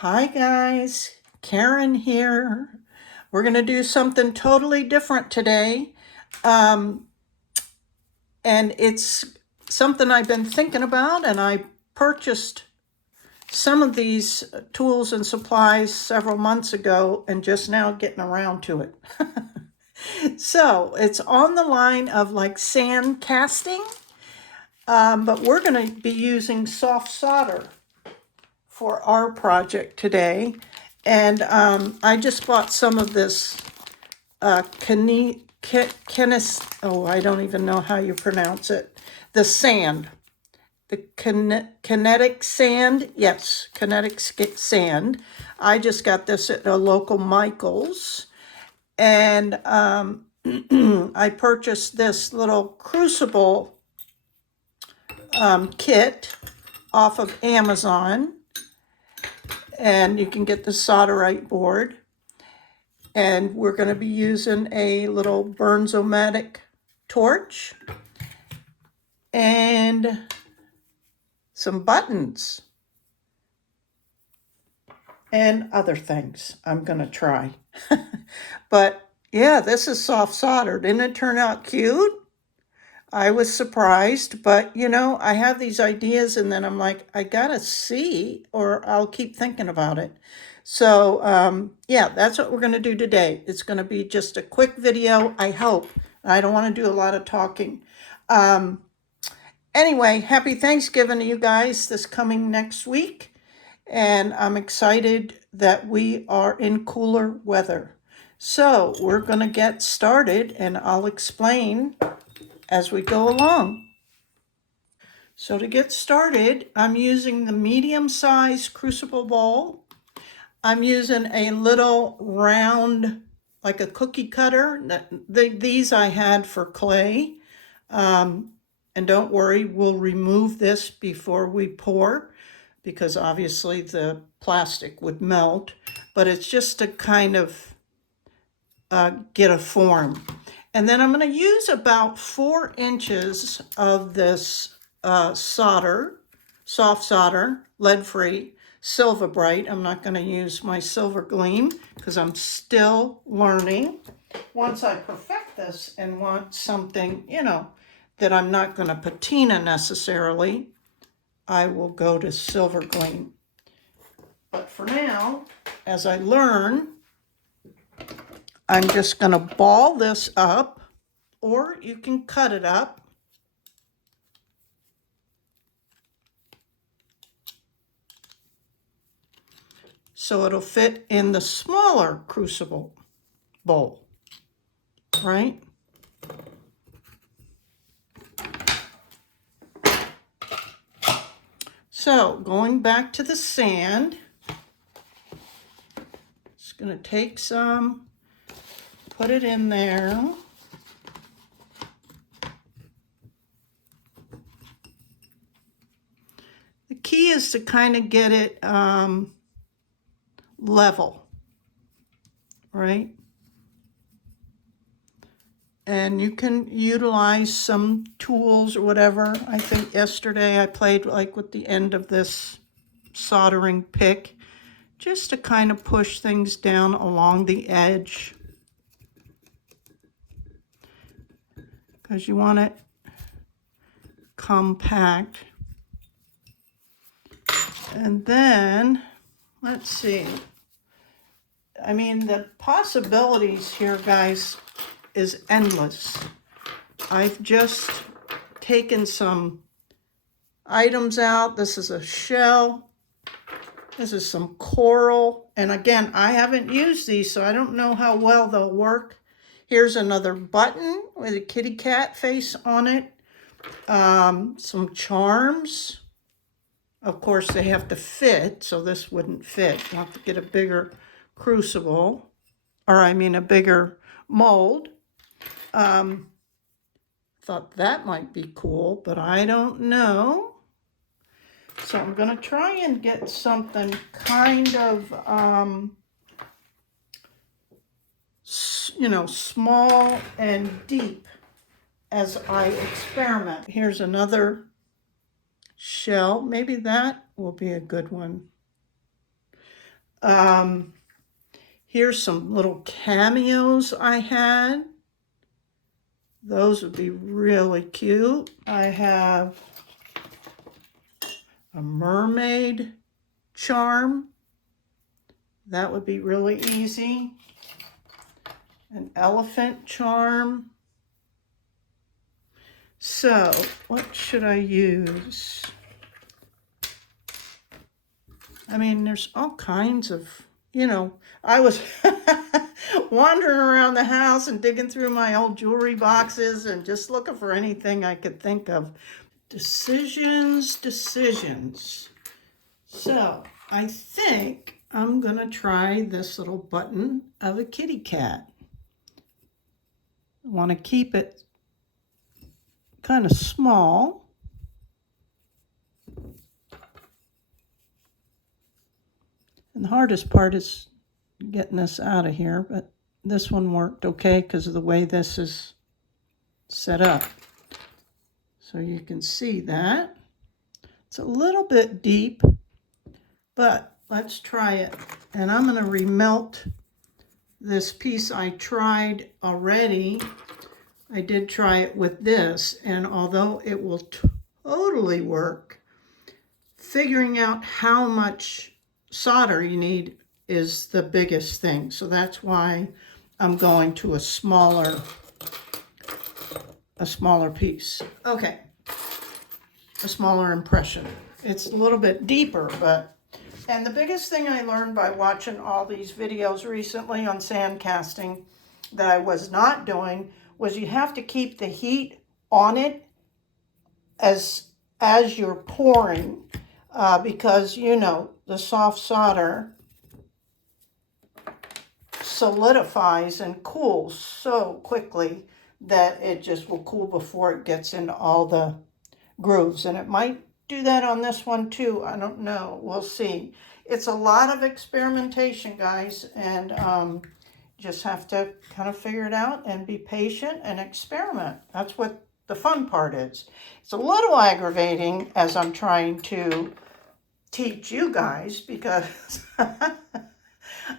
Hi guys, Karen here. We're going to do something totally different today. Um, and it's something I've been thinking about, and I purchased some of these tools and supplies several months ago and just now getting around to it. So it's on the line of like sand casting, but we're going to be using soft solder for our project today. And I just bought some of this I don't even know how you pronounce it. The sand, the kinetic sand. Yes, kinetic sand. I just got this at a local Michael's. And I purchased this little crucible kit off of Amazon. And you can get the solderite board. And we're going to be using a little Burnzomatic torch and some buttons and other things I'm going to try. But yeah, this is soft solder. Didn't it turn out cute? I was surprised, but I have these ideas and then I'm like, I gotta see or I'll keep thinking about it. So yeah, that's what we're gonna do today. It's gonna be just a quick video, I hope. I don't want to do a lot of talking. Anyway, happy Thanksgiving to you guys this coming next week. And I'm excited that we are in cooler weather. So we're gonna get started and I'll explain as we go along. So to get started, I'm using the medium-sized crucible bowl. I'm using a little round, like a cookie cutter. These I had for clay. And don't worry, we'll remove this before we pour because obviously the plastic would melt. But it's just to kind of get a form. And then I'm going to use about 4 inches of this soft solder, lead-free, Silver Bright. I'm not going to use my Silver Gleam because I'm still learning. Once I perfect this and want something, that I'm not going to patina necessarily, I will go to Silver Gleam. But for now, as I learn, I'm just going to ball this up, or you can cut it up. So it'll fit in the smaller crucible bowl, right? So going back to the sand, just going to take some, put it in there. The key is to kind of get it level, right? And you can utilize some tools or whatever. I think yesterday I played like with the end of this soldering pick just to kind of push things down along the edge because you want it compact. And then, let's see. I mean, the possibilities here, guys, is endless. I've just taken some items out. This is a shell. This is some coral. And again, I haven't used these, so I don't know how well they'll work. Here's another button with a kitty cat face on it. Some charms. Of course, they have to fit, so this wouldn't fit. You'll have to get a bigger crucible, or I mean a bigger mold. Thought that might be cool, but I don't know. So I'm going to try and get something kind of, small and deep as I experiment. Here's another shell. Maybe that will be a good one. Here's some little cameos I had. Those would be really cute. I have a mermaid charm. That would be really easy. An elephant charm. So, what should I use? I mean, there's all kinds of, I was wandering around the house and digging through my old jewelry boxes and just looking for anything I could think of. Decisions. So, I think I'm going to try this little button of a kitty cat. I want to keep it kind of small. And the hardest part is getting this out of here, but this one worked okay because of the way this is set up. So you can see that. It's a little bit deep, but let's try it. And I'm going to remelt this piece I tried already. I did try it with this, and although it will totally work, figuring out how much solder you need is the biggest thing. So that's why I'm going to a smaller piece. Okay, a smaller impression. It's a little bit deeper, and the biggest thing I learned by watching all these videos recently on sand casting that I was not doing was you have to keep the heat on it as you're pouring, because the soft solder solidifies and cools so quickly that it just will cool before it gets into all the grooves. And it might do that on this one too. I don't know. We'll see. It's a lot of experimentation, guys, and just have to kind of figure it out and be patient and experiment. That's what the fun part is. It's a little aggravating as I'm trying to teach you guys because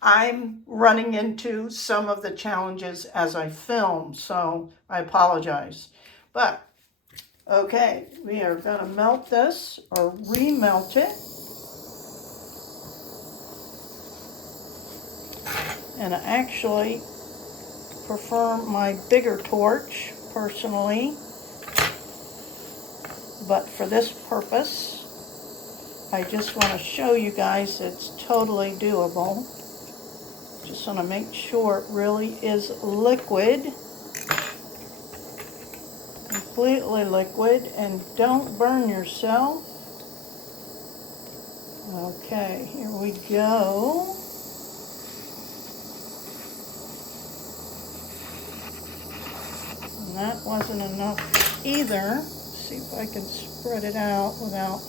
I'm running into some of the challenges as I film, so I apologize. But, okay, we are going to melt this or remelt it. And I actually prefer my bigger torch, personally. But for this purpose, I just want to show you guys it's totally doable. Just want to make sure it really is liquid, completely liquid, and don't burn yourself. Okay, here we go. And that wasn't enough either. Let's see if I can spread it out without.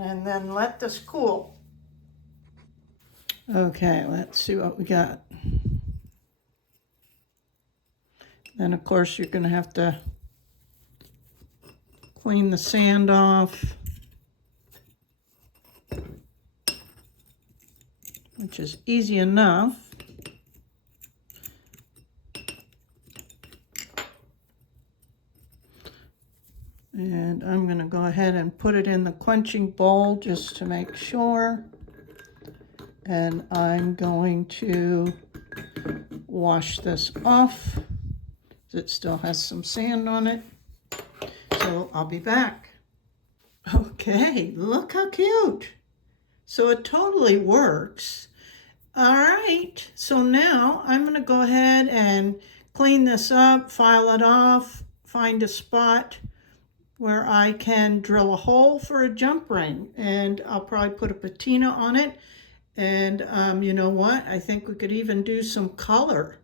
And then let this cool. Okay, let's see what we got. Then, of course, you're going to have to clean the sand off, which is easy enough. And I'm going to go ahead and put it in the quenching bowl just to make sure. And I'm going to wash this off. It still has some sand on it. So I'll be back. Okay, look how cute. So it totally works. All right, so now I'm going to go ahead and clean this up, file it off, find a spot where I can drill a hole for a jump ring, and I'll probably put a patina on it. And you know what? I think we could even do some color.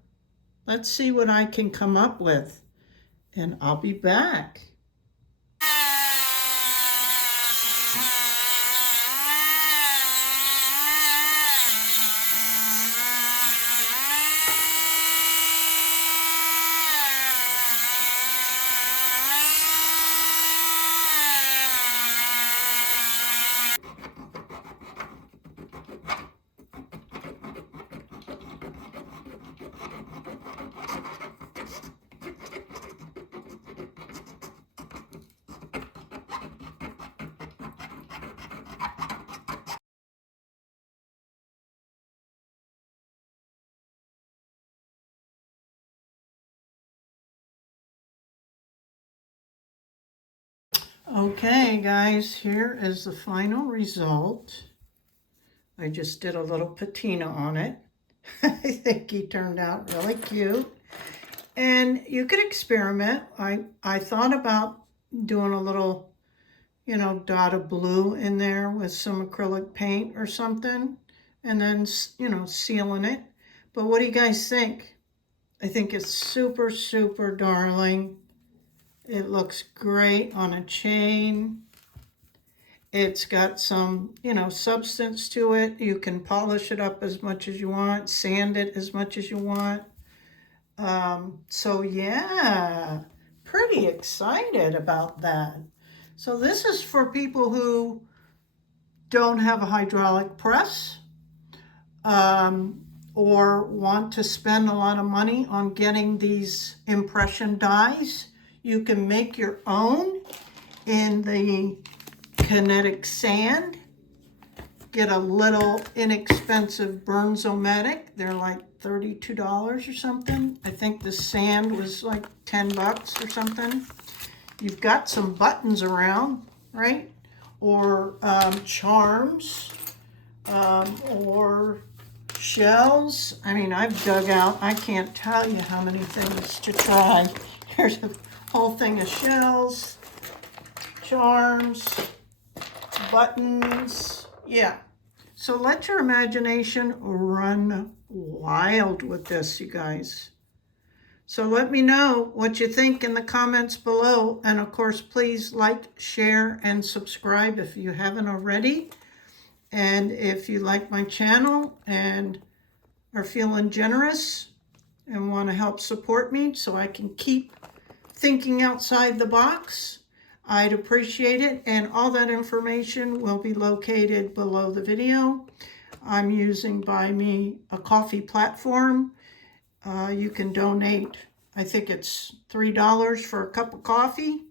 Let's see what I can come up with, and I'll be back. Okay, guys, here is the final result. I just did a little patina on it. I think he turned out really cute. And you could experiment. I thought about doing a little, dot of blue in there with some acrylic paint or something, and then, sealing it. But what do you guys think? I think it's super, super darling. It looks great on a chain. It's got some, substance to it. You can polish it up as much as you want, sand it as much as you want. So yeah, pretty excited about that. So this is for people who don't have a hydraulic press, or want to spend a lot of money on getting these impression dies. You can make your own in the kinetic sand. Get a little inexpensive Burns-O-Matic. They're like $32 or something. I think the sand was like 10 bucks or something. You've got some buttons around, right? Or charms, or shells. I mean, I've dug out, I can't tell you how many things to try. Here's a whole thing of shells, charms, buttons. Yeah. So let your imagination run wild with this, you guys. So let me know what you think in the comments below. And of course, please like, share, and subscribe if you haven't already. And if you like my channel and are feeling generous and want to help support me so I can keep thinking outside the box, I'd appreciate it. And all that information will be located below the video. I'm using Buy Me a Coffee platform. You can donate, I think it's $3 for a cup of coffee,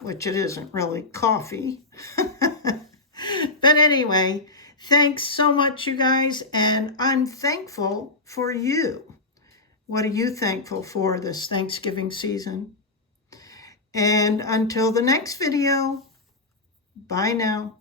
which it isn't really coffee. But anyway, thanks so much, you guys, and I'm thankful for you. What are you thankful for this Thanksgiving season? And until the next video, bye now.